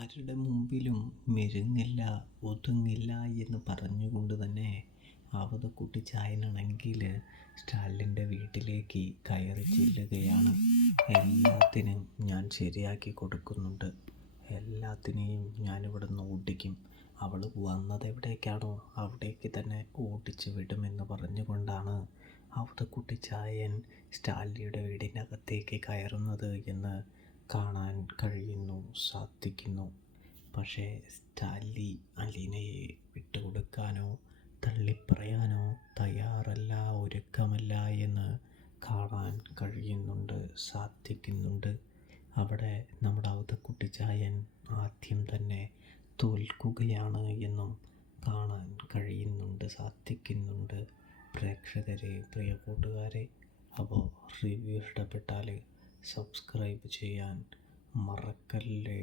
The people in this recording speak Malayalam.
ആരുടെ മുമ്പിലും മെരുങ്ങില്ല, ഒതുങ്ങില്ല എന്ന് പറഞ്ഞുകൊണ്ട് തന്നെ അവതക്കുട്ടിച്ചായനാണെങ്കിൽ സ്റ്റാലിൻ്റെ വീട്ടിലേക്ക് കയറി ചെല്ലുകയാണ്. എല്ലാത്തിനും ഞാൻ ശരിയാക്കി കൊടുക്കുന്നുണ്ട്, എല്ലാത്തിനെയും ഞാനിവിടുന്ന് ഓടിക്കും, അവൾ വന്നത് എവിടേക്കാണോ അവിടേക്ക് തന്നെ ഓടിച്ചു വിടുമെന്ന് പറഞ്ഞുകൊണ്ടാണ് അവതക്കുട്ടിച്ചായൻ സ്റ്റാലിയുടെ വീടിനകത്തേക്ക് കയറുന്നത് എന്ന് കാണാൻ സാധിക്കുന്നു. പക്ഷേ സ്റ്റാൻലി അലീനയെ വിട്ടുകൊടുക്കാനോ തള്ളിപ്പറയാനോ തയ്യാറല്ല, ഒരുക്കമല്ല എന്ന് കാണാൻ സാധിക്കുന്നുണ്ട്. അവിടെ നമ്മുടെ അവതക്കുട്ടിച്ചായൻ ആദ്യം തന്നെ തോൽക്കുകയാണ് എന്നും കാണാൻ സാധിക്കുന്നുണ്ട്. പ്രേക്ഷകരെ, പ്രിയ കൂട്ടുകാരെ, അപ്പോൾ റിവ്യൂ ഇഷ്ടപ്പെട്ടാൽ സബ്സ്ക്രൈബ് ചെയ്യാൻ മറക്കല്ലേ.